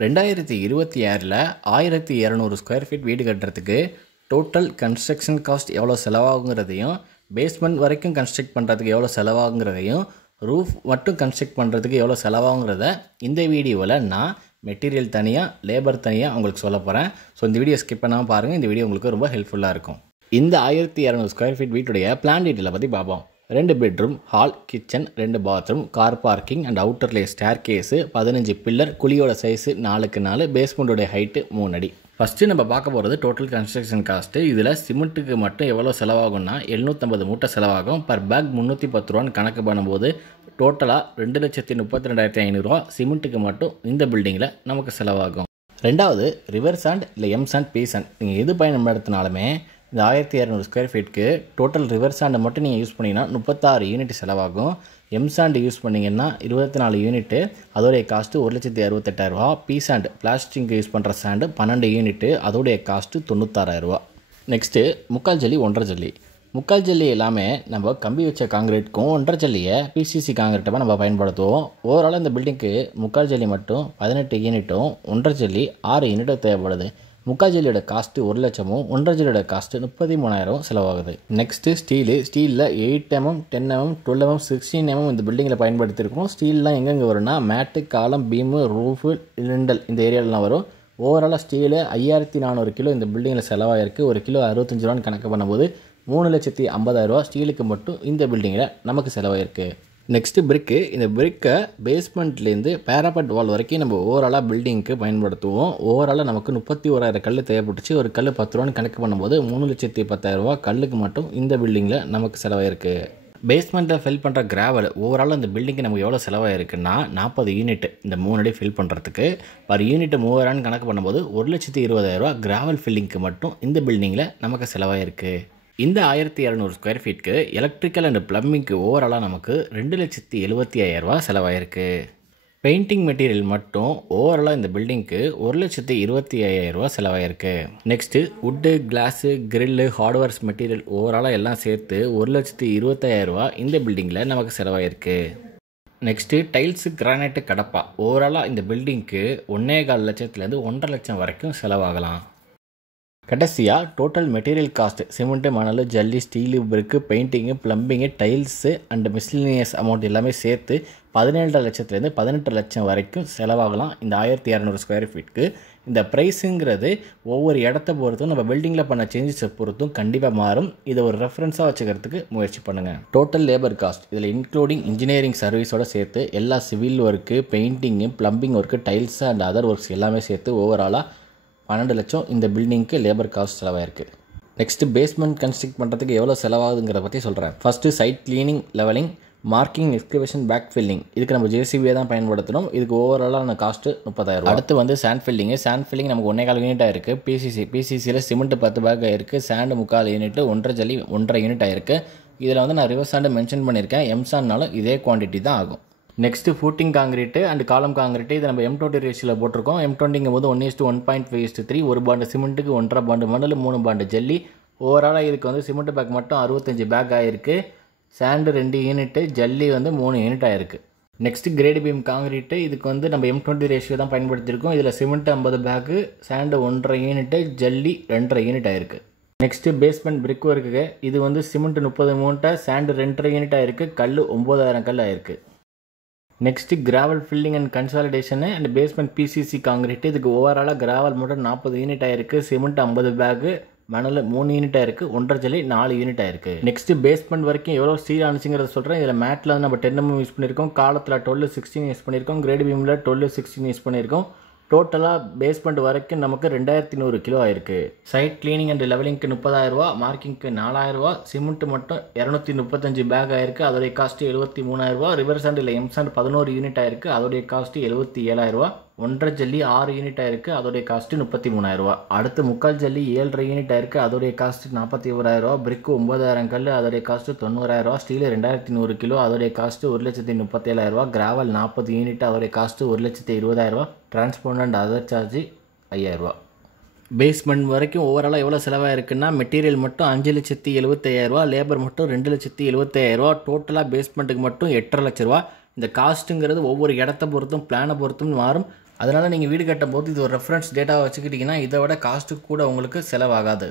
2026ல் 1200 square feet வீடு கட்டுறதுக்கு total construction cost எவ்வளோ செலவாகுங்கிறதையும், பேஸ்மெண்ட் வரைக்கும் கன்ஸ்ட்ரக்ட் பண்ணுறதுக்கு எவ்வளோ செலவாகுங்கிறதையும், ரூஃப் மட்டும் கன்ஸ்ட்ரக்ட் பண்ணுறதுக்கு எவ்வளோ செலவாகுங்கிறத இந்த வீடியோவில் நான் மெட்டீரியல் தனியாக, லேபர் தனியாக உங்களுக்கு சொல்ல போகிறேன். ஸோ இந்த வீடியோ ஸ்கிப் பண்ணாமல் பாருங்கள். இந்த வீடியோ உங்களுக்கு ரொம்ப ஹெல்ப்ஃபுல்லாக இருக்கும். இந்த 1200 ஸ்கொயர் ஃபீட் வீட்டுடைய பிளான் டீட்டெயிலை பற்றி பார்ப்போம். 2 bedroom, hall, kitchen, 2 bathroom, car parking and அவுட்டர்லே ஸ்டேர் கேஸு, 15 பில்லர், குழியோட சைஸு 4x 4, பேஸ்மெண்ட்டோடைய ஹைட்டு 3 அடி. ஃபஸ்ட்டு நம்ம பார்க்க போகிறது டோட்டல் கன்ஸ்ட்ரக்ஷன் காஸ்ட்டு. இதில் சிமெண்ட்டுக்கு மட்டும் எவ்வளோ செலவாகும்னா 750 மூட்டை செலவாகும். பர் பேக் 310 ரூபான்னு கணக்கு பண்ணும்போது டோட்டலாக 2,32,500 சிமெண்ட்டுக்கு மட்டும் இந்த பில்டிங்கில் நமக்கு செலவாகும். ரெண்டாவது, ரிவர் சாண்ட் இல்லை எம் சாண்ட், பி சாண்ட், நீங்கள் எது பயன்படுத்தினாலுமே இந்த 1200 ஸ்கொயர் ஃபீட்டுக்கு டோட்டல் ரிவர் சாண்டை மட்டும் நீங்கள் யூஸ் பண்ணிங்கன்னா 36 யூனிட் செலவாகும். எம் சாண்டு யூஸ் பண்ணிங்கன்னா 24 யூனிட்டு, அதோடைய காஸ்ட்டு 1,68,000. பி சாண்ட், பிளாஸ்டிக்கு யூஸ் பண்ணுற சாண்டு 12 யூனிட்டு, அதோடைய காஸ்ட்டு 96,000. நெக்ஸ்ட்டு முக்கால் ஜல்லி, 1.5 ஜல்லி. முக்கால் ஜல்லி எல்லாமே நம்ம கம்பி வச்ச காங்கிரீட்டுக்கும், 1.5 ஜல்லியை பிசிசி காங்கிரீட்டை நம்ம பயன்படுத்துவோம். ஓவரால் இந்த பில்டிங்க்கு முக்கால் ஜல்லி மட்டும் 18 யூனிட்டும், 1.5 ஜல்லி 6 யூனிட்டும் தேவைப்படுது. முக்கால் ஜல்லியோட காஸ்ட்டு 1 லட்சமும், 1.5 ஜல்லியோட காஸ்ட்டு 33,000 செலவாகுது. நெக்ஸ்ட்டு ஸ்டீலில் 8mm, 10mm, 12mm, 16mm இந்த பில்டிங்கில் பயன்படுத்தியிருக்கோம். ஸ்டீல்லாம் எங்கெங்கே வரும்னா மேட்டு, காலம், பீமு, ரூஃபு, லிண்டல் இந்த ஏரியாலலாம் வரும். ஓவராலாக ஸ்டீலு 5,400 கிலோ இந்த பில்டிங்கில் செலவாயிருக்கு. ஒரு கிலோ 65 ரூபான்னு கணக்கு பண்ணும்போது 3,50,000 ஸ்டீலுக்கு மட்டும் இந்த பில்டிங்கில் நமக்கு செலவாயிருக்கு. நெக்ஸ்ட்டு பிரிக்கு. இந்த பிரிக்கை பேஸ்மெண்ட்லேருந்து பேராபட் வால் வரைக்கும் நம்ம ஓவராலாக பில்டிங்க்கு பயன்படுத்துவோம். ஓவராலாக நமக்கு 31,000 கல் தேவைப்பட்டுச்சு. ஒரு கல் 10 ரூபான்னு கணக்கு பண்ணும்போது 3,10,000 கல்லுக்கு மட்டும் இந்த பில்டிங்கில் நமக்கு செலவாயிருக்கு. பேஸ்மெண்ட்டில் ஃபில் பண்ணுற கிராவல் ஓவரால் இந்த பில்டிங்க்கு நமக்கு எவ்வளோ செலவாயிருக்குன்னா 40 யூனிட் இந்த 3 அடி ஃபில் பண்ணுறதுக்கு. பர் யூனிட் 3000 கணக்கு பண்ணும்போது 1,20,000 கிராவல் ஃபில்லிங்க்கு மட்டும் இந்த பில்டிங்கில் நமக்கு செலவாயிருக்கு. இந்த 1200 ஸ்கொயர் ஃபீட்டுக்கு எலக்ட்ரிக்கல் அண்ட் ப்ளம்பிங்க்கு ஓவராலாக நமக்கு 2,75,000 செலவாயிருக்கு. பெயிண்டிங் மெட்டீரியல் மட்டும் ஓவராலாக இந்த பில்டிங்க்கு 1,25,000 செலவாயிருக்கு. Next wood, glass, grill, hardwares material ஓவராலாக எல்லாம் சேர்த்து 1,25,000 இந்த பில்டிங்கில் நமக்கு செலவாயிருக்கு. நெக்ஸ்ட்டு டைல்ஸு, கிரானைட்டு, கடப்பா ஓவராலாக இந்த பில்டிங்க்கு 1,4 லட்சத்துலேருந்து 1.5 லட்சம் வரைக்கும் செலவாகலாம். கடைசியாக டோட்டல் மெட்டீரியல் காஸ்ட், சிமெண்ட்டு, மணல், ஜல்லி, steel, brick, painting, plumbing, tiles and miscellaneous amount எல்லாமே சேர்த்து 17.5 லட்சத்துலேருந்து 18 லட்சம் வரைக்கும் செலவாகலாம் இந்த 1200 ஸ்கொயர் ஃபீட்டுக்கு. இந்த ப்ரைஸுங்கிறது ஒவ்வொரு இடத்த பொறுத்தும், நம்ம பில்டிங்கில் பண்ண சேஞ்சஸை பொறுத்தும் கண்டிப்பாக மாறும். இதை ஒரு ரெஃபரன்ஸாக வச்சுக்கிறதுக்கு முயற்சி பண்ணுங்கள். டோட்டல் லேபர் காஸ்ட் இதில் இன்க்ளூடிங் இன்ஜினியரிங் சர்வீஸோடு சேர்த்து எல்லா civil work, painting, plumbing work, tiles and other works எல்லாமே சேர்த்து ஓவராலாக 12 லட்சம் இந்த பில்டிங்க்கு லேபர் காஸ்ட் செலவாயிருக்கு. நெக்ஸ்ட்டு பேஸ்மெண்ட் கன்ஸ்ட்ரக்ட் பண்ணுறதுக்கு எவ்வளோ செலவாகுதுங்கிறத பற்றி சொல்கிறேன். First site cleaning, levelling, marking, excavation, back filling. இதுக்கு நம்ம ஜேசிபியை தான் பயன்படுத்தணும். இதுக்கு ஓவராலான காஸ்ட்டு 30,000. அடுத்து வந்து சாண்ட் ஃபில்லிங்கு. சாண்ட் ஃபில்லிங் நமக்கு 1.25 யூனிட் ஆயிருக்கு. பிசிசியில் சிமெண்ட் 10 பேக் ஆயிருக்கு. சாண்டு 3/4 யூனிட், 1.5 ஜல்லி 1.5 யூனிட் ஆயிருக்கு. இதில் வந்து நான் ரிவர் சாண்டு மென்ஷன் பண்ணியிருக்கேன். எம் சாண்ட்னாலும் இதே குவான்டிட்டி தான் ஆகும். நெக்ஸ்ட்டு ஃபூட்டிங் காங்கிரீட்டு அண்ட் காலம் காங்கிரீட்டு. இதை நம்ம M20 ரேஷியோவில் போட்டிருக்கோம். M20ங்கும் போது 1:1.5:3, 1 பாண்டு சிமெண்ட்டுக்கு 1.5 பாண்டு மணல், 3 பாண்டு ஜல்லி. ஓவராலாக இதுக்கு வந்து சிமெண்ட் பேக் மட்டும் 65 பேக் ஆகிருக்கு. சாண்டு 2 யூனிட்டு, ஜல்லி வந்து 3 யூனிட் ஆகிருக்கு. Next grade beam concrete. இதுக்கு வந்து நம்ம M20 ரேஷியோ தான் பயன்படுத்தியிருக்கோம். இதில் சிமெண்ட் 50 பேக்கு, சாண்டு 1.5 யூனிட்டு, ஜல்லி 2.5 யூனிட் ஆகிருக்கு. நெக்ஸ்ட்டு பேஸ்மெண்ட் பிரிக் ஒர்க்குக்கு. இது வந்து சிமெண்ட் 30 மூட்டை, சாண்டு 2.5 யூனிட் ஆகிருக்கு, கல் 9,000 கல் ஆகிருக்கு. Next gravel filling and consolidation and basement PCC concrete. இதுக்கு ஓவராலாக கிராவல் மட்டும் 40 யூனிட் ஆயிருக்கு. சிமெண்ட் 50 பேக்கு, மணல் 3 யூனிட் ஆயிருக்கு, 1.5 ஜல்லி 4 யூனிட் ஆயிருக்கு. நெக்ஸ்ட்டு பேஸ்மெண்ட் வரைக்கும் எவ்வளோ ஸ்டீல் ஆனிச்சுங்கிறத சொல்கிறேன். இதில் மேட்டில் வந்து நம்ம 10mm யூஸ் பண்ணியிருக்கோம். காலத்தில் 12-16 யூஸ் பண்ணியிருக்கோம். கிரேட் பீமில் 12-16 யூஸ் பண்ணியிருக்கோம். டோட்டலாக பேஸ்மெண்ட் வரைக்கும் நமக்கு 2,100 கிலோ ஆயிருக்கு. சைட் கிளீனிங் அண்ட் லெவலிங்க்கு 30,000, மார்க்கிங்க்கு 4,000, சிமெண்ட் மட்டும் 235 பேக் ஆயிருக்கு, அதோடைய காஸ்ட்டு 73,000. ரிவர் சாண்ட் இல்லை எம் சாண்ட் 11 யூனிட் ஆயிருக்கு, அதோடைய காஸ்ட்டு 77,000. 1.5 ஜல்லி 6 யூனிட் ஆயிருக்கு, அதோடைய காஸ்ட்டு 33,000. அடுத்து முக்கால் ஜல்லி 7.5 யூனிட் ஆயிருக்கு, அதோடைய காஸ்ட்டு 41,000. பிரிக்கு 9,000 கல், அதோடைய காஸ்ட்டு 90,000. ஸ்டீலு 2,100 கிலோ, அதோடைய காஸ்ட்டு 1,37,000. கிராவல் 40 யூனிட், அதோடைய cost 1,20,000. Transport and other charge 5,000. Basement வரைக்கும் ஓவராலாக எவ்வளோ செலவாக இருக்குன்னா மெட்டீரியல் மட்டும் 5,75,000, லேபர் மட்டும் 2,75,000. டோட்டலாக பேஸ்மெண்ட்டுக்கு மட்டும் 8.5 லட்ச ரூபா. இந்த காஸ்ட்டுங்கிறது ஒவ்வொரு இடத்த பொறுத்தும் பிளானை பொறுத்தும் மாறும். அதனால் நீங்கள் வீடு கட்டும்போது இது ஒரு ரெஃபரன்ஸ் டேட்டாவை வச்சுக்கிட்டிங்கன்னா இதை விட காஸ்ட்டு கூட உங்களுக்கு செலவாகாது.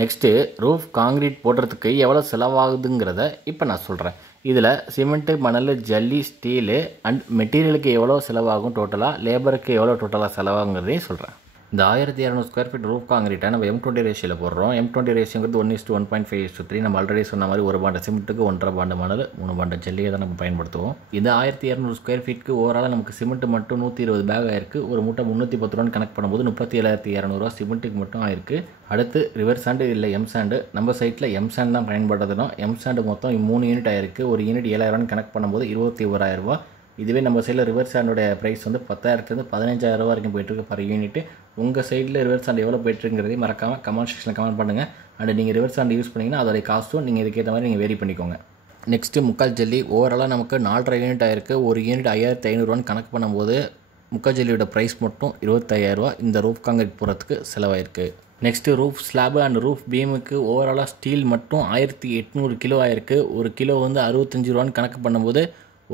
நெக்ஸ்ட்டு ரூஃப் காங்கிரீட் போடுறதுக்கு எவ்வளோ செலவாகுதுங்கிறத இப்போ நான் சொல்கிறேன். இதில் சிமெண்ட்டு, மணல், ஜல்லி, ஸ்டீலு அண்ட் மெட்டீரியலுக்கு எவ்வளோ செலவாகும், டோட்டலாக லேபருக்கு எவ்வளோ டோட்டலாக செலவாகுங்கிறதையும் சொல்கிறேன். இந்த 1200 ஸ்கொயர் ஃபீட் ரூஃப் காங்கிரீட்டை நம்ம M20 ரேஷியோவில் போடுறோம். M20 ரேஷியோங்கிறது 1:1.5:3. நம்ம ஆல்ரெடி சொன்ன மாதிரி 1 பாண்டு சிமெண்ட்டுக்கு 1.5 பாண்டு மணல், 3 பாண்டு ஜல்லியை தான் நம்ம பயன்படுத்துவோம். இந்த 1200 ஸ்கொயர் ஃபீட்டுக்கு ஓவராலாக நமக்கு சிமெண்ட் மட்டும் 120 பேக் ஆயிருக்கு. ஒரு மூட்டை 310 ரூபான்னு கணக்கு பண்ணும்போது 37,200 சிமெண்ட்டுக்கு மட்டும் ஆயிருக்கு. அடுத்து ரிவர் சாண்டு இல்லை எம் சாண்டு. நம்ம சைட்டில் எம் சாண்ட் தான் பயன்படுத்தணும். எம் சாண்டு மொத்தம் 3 யூனிட் ஆயிருக்கு. ஒரு யூனிட் 7,000 கணக்கு பண்ணும்போது 21,000 ரூபா. இதுவே நம்ம சைடில் ரிவர் சாண்டோடைய ப்ரைஸ் வந்து 10,000 15,000 ரூபா வரைக்கும் போயிட்டுருக்கு பர் யூனிட்டு. உங்கள் சைடில் ரிவர் சாண்ட் எவ்வளோ போயிட்டுருங்கிறதையும் மறக்காமல் கமெண்ட் செக்ஷனில் கமெண்ட் பண்ணுங்கள். அண்ட் நீங்கள் ரிவர் சாண்ட் யூஸ் பண்ணிங்கன்னா அதோடைய காஸ்ட்டும் நீங்கள் இதுக்கேற்ற மாதிரி நீங்கள் வேரி பண்ணிக்கோங்க. நெக்ஸ்ட்டு முக்கால் ஜல்லி. ஓவராலாக நமக்கு 4.5 யூனிட் ஆயிருக்கு. ஒரு யூனிட் 5,500 கணக்கு பண்ணும்போது முக்கால் ஜல்லியோட ப்ரைஸ் மட்டும் 25,000 ரூபா இந்த ரூஃப் காங்கிரீட் போகிறதுக்கு செலவாயிருக்கு. Next roof slab and roof பீமுக்கு ஓவராலாக ஸ்டீல் மட்டும் 1,800 கிலோ ஆயிருக்கு. ஒரு கிலோ வந்து 65 ரூபான்னு கணக்கு பண்ணும்போது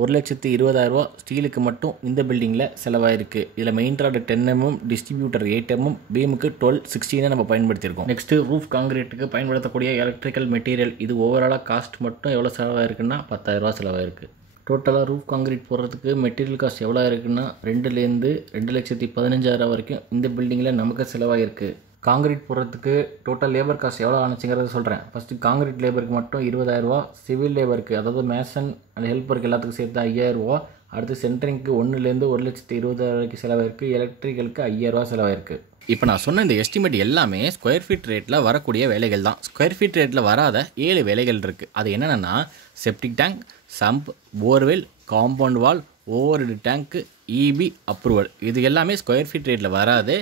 1,20,000 ரூபா ஸ்டீலுக்கு மட்டும் இந்த பில்டிங்கில் செலவாயிருக்கு. இதில் main rod 10 mm, distributor 8 mm, பீமுக்கு 12-16 நம்ம பயன்படுத்தியிருக்கோம். நெக்ஸ்ட்டு ரூஃப் காங்கிரீட்டுக்கு பயன்படுத்தக்கூடிய எலக்ட்ரிக்கல் மெட்டீரியல் இது ஓவராலாக காஸ்ட் மட்டும் எவ்வளோ செலவாயிருக்குன்னா 10,000 ரூபா செலவாயிருக்கு. டோட்டலாக ரூஃப் காங்கிரீட் போடுறதுக்கு மெட்டீரியல் காஸ்ட் எவ்வளோ இருக்குன்னா 2,000 2,15,000 வரைக்கும் இந்த பில்டிங்கில் நமக்கு செலவாயிருக்கு. காங்கிரீட் போடுறதுக்கு டோட்டல் லேபர் காஸ்ட் எவ்வளோ ஆனிச்சுங்கிறத சொல்கிறேன். ஃபஸ்ட்டு காங்கிரீட் லேபருக்கு மட்டும் 20,000 ரூபா, சிவில் லேபருக்கு அதாவது மேசன் அண்ட் ஹெல்ப்பருக்கு எல்லாத்துக்கும் சேர்த்து 5,000 ரூபா. அடுத்து சென்ட்ரிங்க்கு 1,000 1,20,000 வரைக்கும் செலவாயிருக்கு. எலக்ட்ரிக்கலுக்கு 5,000 ரூபா செலவாயிருக்கு. இப்போ நான் சொன்ன இந்த எஸ்டிமேட் எல்லாமே ஸ்கொயர் ஃபீட் ரேட்டில் வரக்கூடிய வேலைகள் தான். ஸ்கொயர் ஃபீட் ரேட்டில் வராத 7 வேலைகள் இருக்குது. அது என்னென்னா septic tank, sump, borewell, compound wall, over tank, EB approval. இது எல்லாமே ஸ்கொயர் ஃபீட் ரேட்டில் வராது.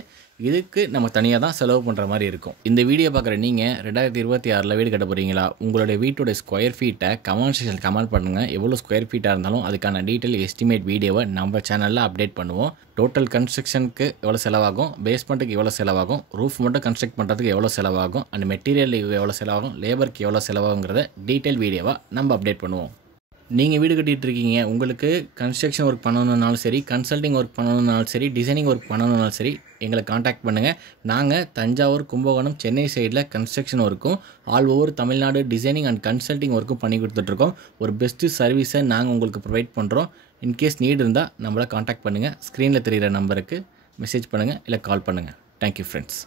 இதுக்கு நம்ம தனியாக தான் செலவு பண்ணுற மாதிரி இருக்கும். இந்த வீடியோ பார்க்குற நீங்கள் 2026 வீடு கட்ட போகிறீங்களா? உங்களுடைய வீட்டோட ஸ்கொயர் ஃபீட்டை கமெண்ட் செக்ஷனில் கமெண்ட் பண்ணுங்கள். எவ்வளோ ஸ்கொயர் ஃபீட்டாக இருந்தாலும் அதுக்கான டீட்டெயில் எஸ்டிமேட் வீடியோவை நம்ம சேனலில் அப்டேட் பண்ணுவோம். டோட்டல் கன்ஸ்ட்ரக்ஷனுக்கு எவ்வளோ செலவாகும், பேஸ்மெண்ட்டுக்கு எவ்வளோ செலவாகும், ரூஃப் மட்டும் கன்ஸ்ட்ரக்ட் பண்ணுறதுக்கு எவ்வளோ செலவாகும், அண்ட் மெட்டீரியல் எவ்வளோ செலவாகும், லேபருக்கு எவ்வளோ செலவாகுங்கிறத டீட்டெயில் வீடியோவாக நம்ம அப்டேட் பண்ணுவோம். நீங்கள் வீடு கட்டிகிட்டு இருக்கீங்க, உங்களுக்கு கன்ஸ்ட்ரக்ஷன் ஒர்க் பண்ணணுன்னாலும் சரி, கன்சல்டிங் ஒர்க் பண்ணணுன்னாலும் சரி, டிசைனிங் ஒர்க் பண்ணணுன்னாலும் சரி எங்களை காண்டாக்ட் பண்ணுங்கள். நாங்கள் தஞ்சாவூர், கும்பகோணம், சென்னை சைடில் கன்ஸ்ட்ரக்ஷன் ஒர்க்கும் all over Tamil Nadu designing and consulting ஒர்க்கும் பண்ணி கொடுத்துட்ருக்கோம். ஒரு பெஸ்ட்டு சர்வீஸை நாங்கள் உங்களுக்கு ப்ரொவைட் பண்ணுறோம். இன்கேஸ் நீட் இருந்தால் நம்மளை காண்டாக்ட் பண்ணுங்கள். ஸ்க்ரீனில் தெரிகிற நம்பருக்கு மெசேஜ் பண்ணுங்கள் இல்லை கால் பண்ணுங்கள். Thank you friends.